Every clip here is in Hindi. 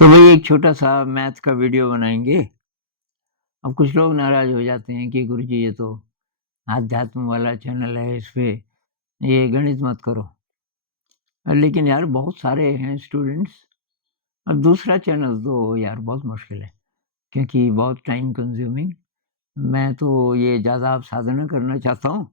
तो भई एक छोटा-सा मैथ का वीडियो बनाएँगे। अब कुछ लोग नाराज़ हो जाते हैं कि गुरुजी ये तो आध्यात्म वाला चैनल है, इस पे ये गणित मत करो। लेकिन यार बहुत सारे हैं स्टूडेंट्स। अब दूसरा चैनल तो यार बहुत मुश्किल है, क्योंकि बहुत टाइम कंज्यूमिंग। मैं तो ये ज़्यादा अब साधना करना चाहता हूँ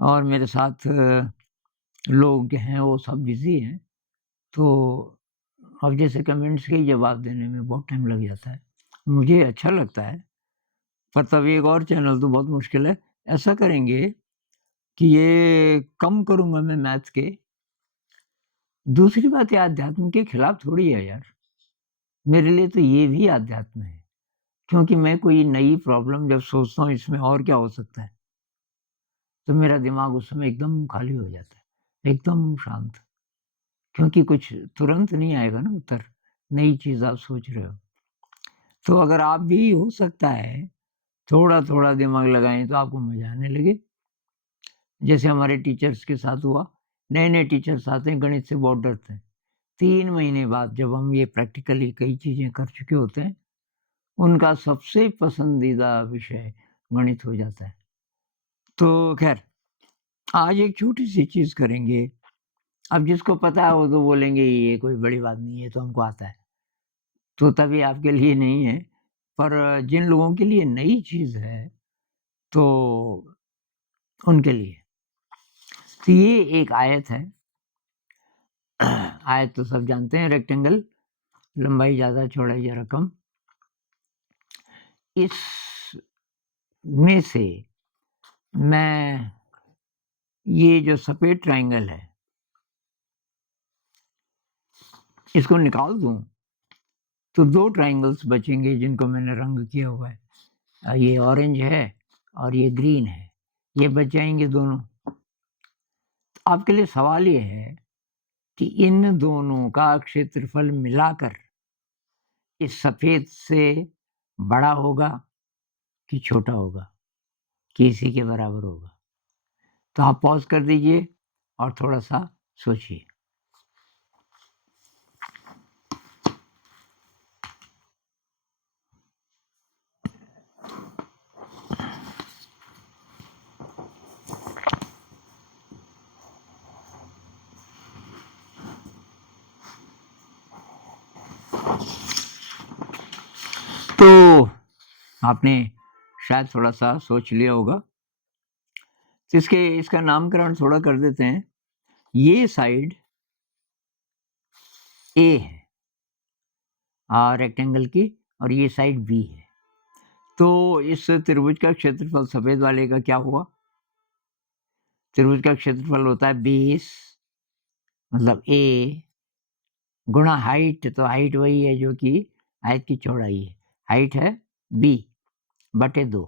और मेरे साथ लोग हैं वो सब बिज़ी हैं। तो अब जैसे कमेंट्स के ही जवाब देने में बहुत टाइम लग जाता है। मुझे अच्छा लगता है, पर तब एक और चैनल तो बहुत मुश्किल है। ऐसा करेंगे कि ये कम करूँगा मैं मैथ्स के। दूसरी बात ये अध्यात्म के खिलाफ थोड़ी है यार। मेरे लिए तो ये भी अध्यात्म है, क्योंकि मैं कोई नई प्रॉब्लम जब सोचता हूँ इसमें और क्या हो सकता है, तो मेरा दिमाग उस समय एकदम खाली हो जाता है, एकदम शांत। क्योंकि कुछ तुरंत नहीं आएगा ना उत्तर, नई चीज़ आप सोच रहे हो। तो अगर आप भी हो सकता है थोड़ा-थोड़ा दिमाग लगाएँ तो आपको मज़ा आने लगे। जैसे हमारे टीचर्स के साथ हुआ, नए-नए टीचर्स आते हैं, गणित से बहुत डरते हैं। 3 महीने बाद जब हम ये प्रैक्टिकली कई चीज़ें कर चुके होते हैं, उनका सबसे पसंदीदा विषय गणित हो जाता है। तो ख़ैर, आज एक छोटी-सी चीज़ करेंगे। अब जिसको पता है वो तो बोलेंगे ये कोई बड़ी बात नहीं है, ये तो हमको आता है। तो तभी आपके लिए नहीं है, पर जिन लोगों के लिए नई चीज़ है, तो उनके लिए। तो ये एक आयत है। आयत तो सब जानते हैं, रेक्टेंगल, लंबाई ज़्यादा, चौड़ाई ज़रा कम। इसमें से मैं ये जो सफ़ेद ट्रायंगल है, इसको निकाल दूँ, तो 2 ट्रायंगल्स बचेंगे जिनको मैंने रंग किया हुआ है। ये ऑरेंज है और ये ग्रीन है, ये बच जाएँगे दोनों। आपके लिए सवाल ये है कि इन दोनों का क्षेत्रफल मिलाकर इस सफ़ेद से बड़ा होगा कि छोटा होगा, कि इसी के बराबर होगा? तो आप पॉज़ कर दीजिए और थोड़ा-सा सोचिए। तो आपने शायद थोड़ा-सा सोच लिया होगा। तो इसका नामकरण थोड़ा कर देते हैं। ये साइड ए है रेक्टेंगल की, और ये साइड बी है। तो इस त्रिभुज का क्षेत्रफल सफ़ेद वाले का क्या हुआ? त्रिभुज का क्षेत्रफल होता है बेस, मतलब ए, गुणा हाइट, तो हाइट वही है जो कि आयत की चौड़ाई है। हाइट है बी बटे 2,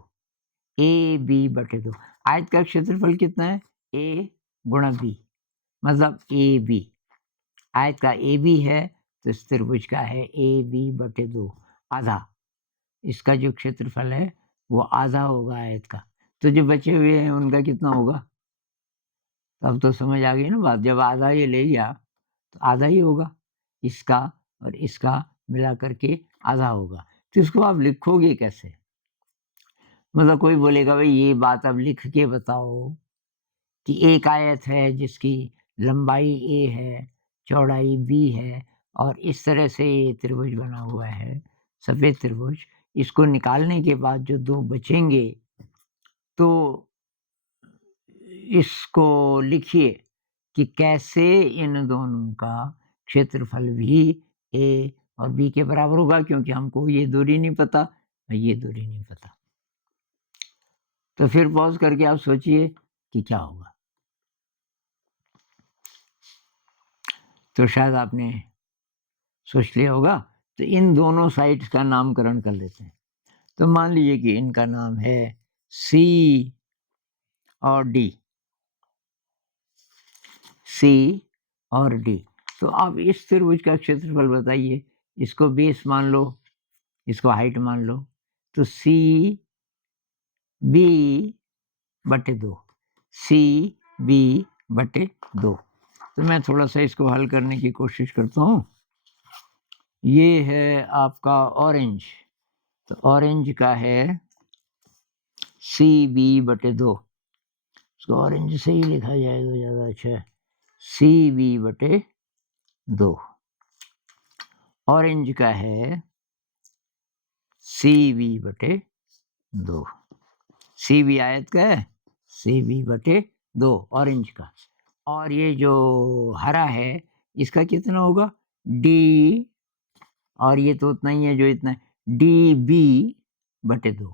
ए बी बटे 2। आयत का क्षेत्रफल कितना है? ए गुणा बी, मतलब ए बी। आयत का ए बी है, तो इस त्रिभुज का है ए बी बटे 2, आधा। इसका जो क्षेत्रफल है वो आधा होगा आयत का। तो जो बचे हुए हैं उनका कितना होगा? अब तो समझ आ गई ना बात। जब आधा ये ले गया तो आधा ही होगा। इसका और इसका मिला करके आधा होगा। तो इसको आप लिखोगे कैसे? मतलब कोई बोलेगा भाई ये बात अब लिख के बताओ कि एक आयत है जिसकी लंबाई ए है, चौड़ाई बी है, और इस तरह से ये त्रिभुज बना हुआ है, सफ़ेद त्रिभुज। इसको निकालने के बाद जो 2 बचेंगे, तो इसको लिखिए कि कैसे इन दोनों का क्षेत्रफल भी ए और बी के बराबर होगा, क्योंकि हमको ये दूरी नहीं पता और ये दूरी नहीं पता। तो फिर पॉज़ करके आप सोचिए कि क्या होगा? तो शायद आपने सोच लिया होगा। तो इन दोनों साइड्स का नामकरण कर लेते हैं। तो मान लीजिए कि इनका नाम है सी और डी, सी और डी। तो आप इस त्रिभुज का क्षेत्रफल बताइए। इसको बेस मान लो, इसको हाइट मान लो। तो सी बी बटे 2, सी बी बटे 2। तो मैं थोड़ा-सा इसको हल करने की कोशिश करता हूँ। ये है आपका ऑरेंज, तो ऑरेंज का है CB/2, इसको ऑरेंज से ही लिखा जाए तो ज़्यादा अच्छा है, CB/2। ऑरेंज का है CB/2, CB आयत का है, CB/2 ऑरेंज का। और ये जो हरा है इसका कितना होगा, D, और ये तो उतना ही है जो इतना है, DB/2,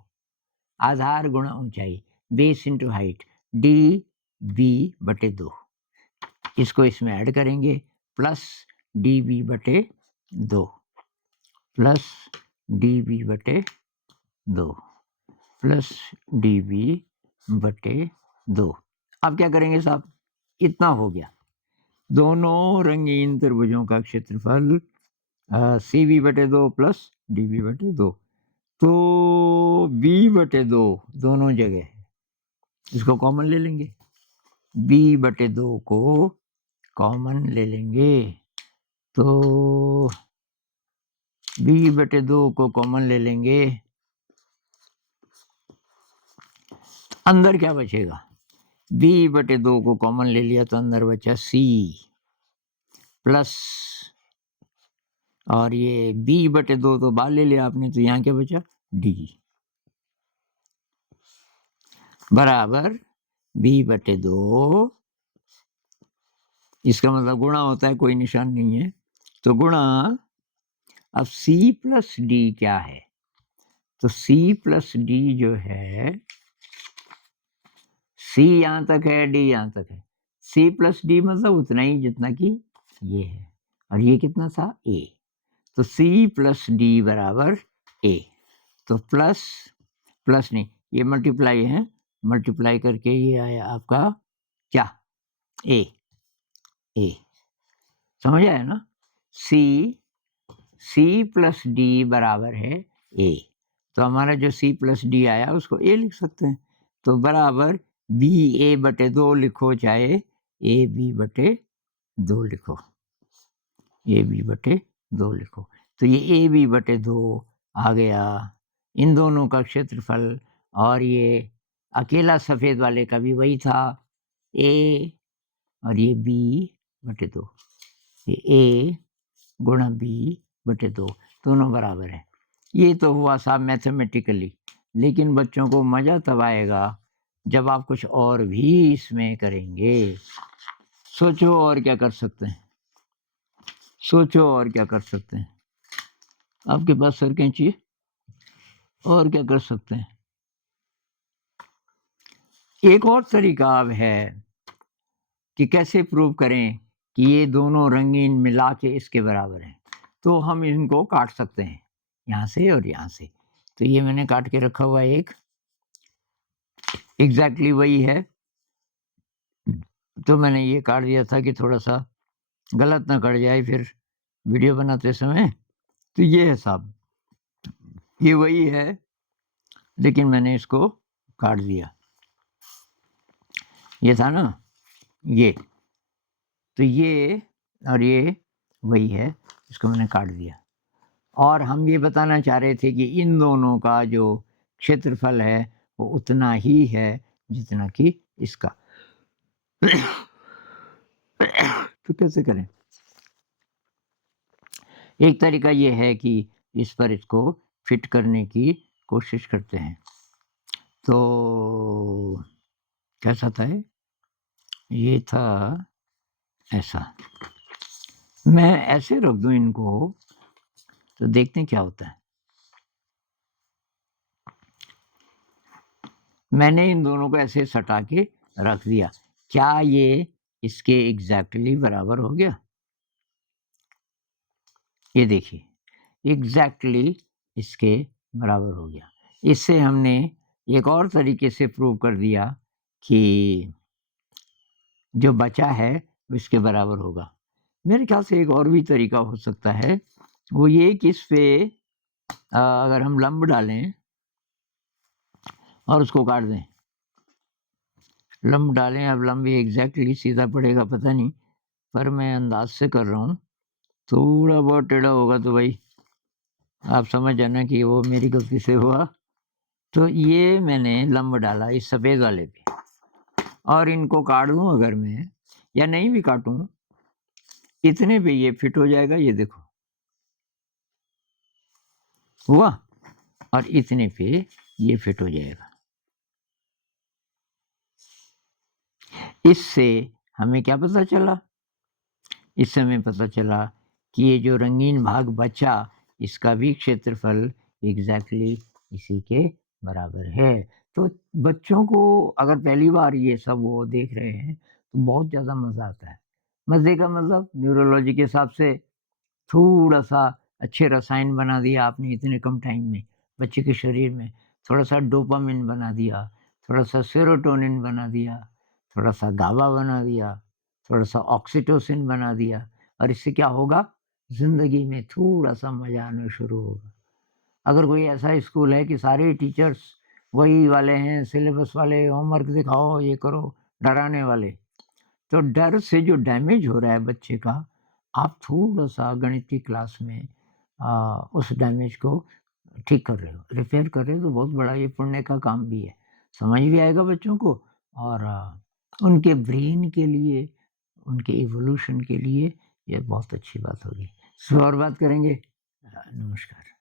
आधार गुणा ऊंचाई, बेस इंटू हाइट, DB/2। इसको इसमें ऐड करेंगे, plus DB/2 plus DB/2 plus DB/2। अब क्या करेंगे साहब, इतना हो गया, दोनों रंगीन त्रिभुजों का क्षेत्रफल CB/2 प्लस DB/2, तो B/2 दोनों जगह है, इसको कॉमन ले लेंगे, B/2 को कॉमन ले लेंगे, तो B/2 को कॉमन ले लेंगे, अंदर क्या बचेगा, B/2 को कॉमन ले लिया तो अंदर बचा C प्लस, और ये B/2 तो बाहर ले लिया आपने, तो यहाँ क्या बचा, D बराबर B/2, इसका मतलब गुणा होता है, कोई निशान नहीं है, तो गुणा, अब C प्लस D क्या है, तो C प्लस D जो है, C यहाँ तक है, D यहाँ तक है, C प्लस D मतलब उतना ही जितना कि ये है, और ये कितना था, A, तो C प्लस D बराबर A, तो प्लस प्लस नहीं, ये मल्टीप्लाई है, मल्टीप्लाई करके ये आया आपका क्या, A, समझ आया ना, C प्लस D बराबर है A, तो हमारा जो C प्लस D आया उसको A लिख सकते हैं, तो बराबर BA/2 लिखो, चाहे AB/2 लिखो, AB/2 लिखो, तो ये AB/2 आ गया, इन दोनों का क्षेत्रफल, और ये अकेला सफ़ेद वाले का भी वही था, A, और ये B/2, ये A गुणा B/2, दोनों बराबर है। ये तो हुआ साहब मैथमेटिकली, लेकिन बच्चों को मज़ा तब आएगा जब आप कुछ और भी इसमें करेंगे। सोचो और क्या कर सकते हैं, सोचो और क्या कर सकते हैं, आपके पास सर कैंची है, और क्या कर सकते हैं। एक और तरीका अब है कि कैसे प्रूव करें कि ये दोनों रंगीन मिला के इसके बराबर हैं, तो हम इनको काट सकते हैं, यहाँ से और यहाँ से, तो ये मैंने काट के रखा हुआ है, एक एग्जैक्टली वही है, तो मैंने ये काट दिया था कि थोड़ा सा गलत ना कट जाए फिर वीडियो बनाते समय, तो ये है साहब, ये वही है, लेकिन मैंने इसको काट दिया, ये था ना ये, तो ये और ये वही है, इसको मैंने काट दिया, और हम ये बताना चाह रहे थे कि इन दोनों का जो क्षेत्रफल है वो उतना ही है जितना कि इसका। तो कैसे करें, एक तरीका ये है कि इस पर इसको फिट करने की कोशिश करते हैं, तो कैसा था ये था ऐसा, मैं ऐसे रख दूं इनको, तो देखते हैं क्या होता है, मैंने इन दोनों को ऐसे सटा के रख दिया, क्या ये इसके एग्जैक्टली बराबर हो गया, ये देखिए एग्जैक्टली इसके बराबर हो गया। इससे हमने एक और तरीके से प्रूव कर दिया कि जो बचा है वो इसके बराबर होगा। मेरे ख्याल से एक और भी तरीका हो सकता है, वो ये कि इस पे अगर हम लंब डालें और उसको काट दें, लंब डालें, अब लंब एग्जैक्टली सीधा पड़ेगा पता नहीं, पर मैं अंदाज से कर रहा हूँ, थोड़ा बहुत टेढ़ा होगा तो भाई आप समझ जाना कि वो मेरी गलती से हुआ। तो ये मैंने लंब डाला इस सफ़ेद वाले पे और इनको काट दूँ अगर मैं या नहीं भी काटूँ, इतने पे ये फिट हो जाएगा, ये देखो। हुआ? और इतने पे ये फिट हो जाएगा। इससे हमें क्या पता चला? इससे हमें पता चला कि ये जो रंगीन भाग बचा, इसका भी क्षेत्रफल एग्ज़ैक्टली इसी के बराबर है। तो बच्चों को अगर पहली बार ये सब वो देख रहे हैं, तो बहुत ज़्यादा मज़ा आता है। मज़े का मतलब न्यूरोलॉजी के हिसाब से थोड़ा-सा अच्छे रसायन बना दिया आपने इतने कम टाइम में, बच्चे के शरीर में, थोड़ा-सा डोपामाइन बना दिया, थोड़ा-सा सेरोटोनिन बना दिया, थोड़ा-सा गाबा बना दिया, थोड़ा-सा ऑक्सीटोसिन बना दिया और इससे क्या होगा? ज़िंदगी में थोड़ा-सा मज़ा आना शुरू होगा। अगर कोई ऐसा स्कूल है कि सारे टीचर्स वही वाले हैं, सिलेबस वाले, होमवर्क दिखाओ, ये करो, डराने वाले, तो डर से जो डैमेज हो रहा है बच्चे का, आप थोड़ा-सा गणित की क्लास में उस डैमेज को ठीक कर रहे हो, रिपेयर कर रहे हो, तो बहुत बड़ा ये पुण्य का काम भी है। समझ भी आएगा बच्चों को और उनके ब्रेन के लिए, उनके इवोल्यूशन के लिए ये बहुत अच्छी बात होगी। फिर और बात करेंगे। नमस्कार।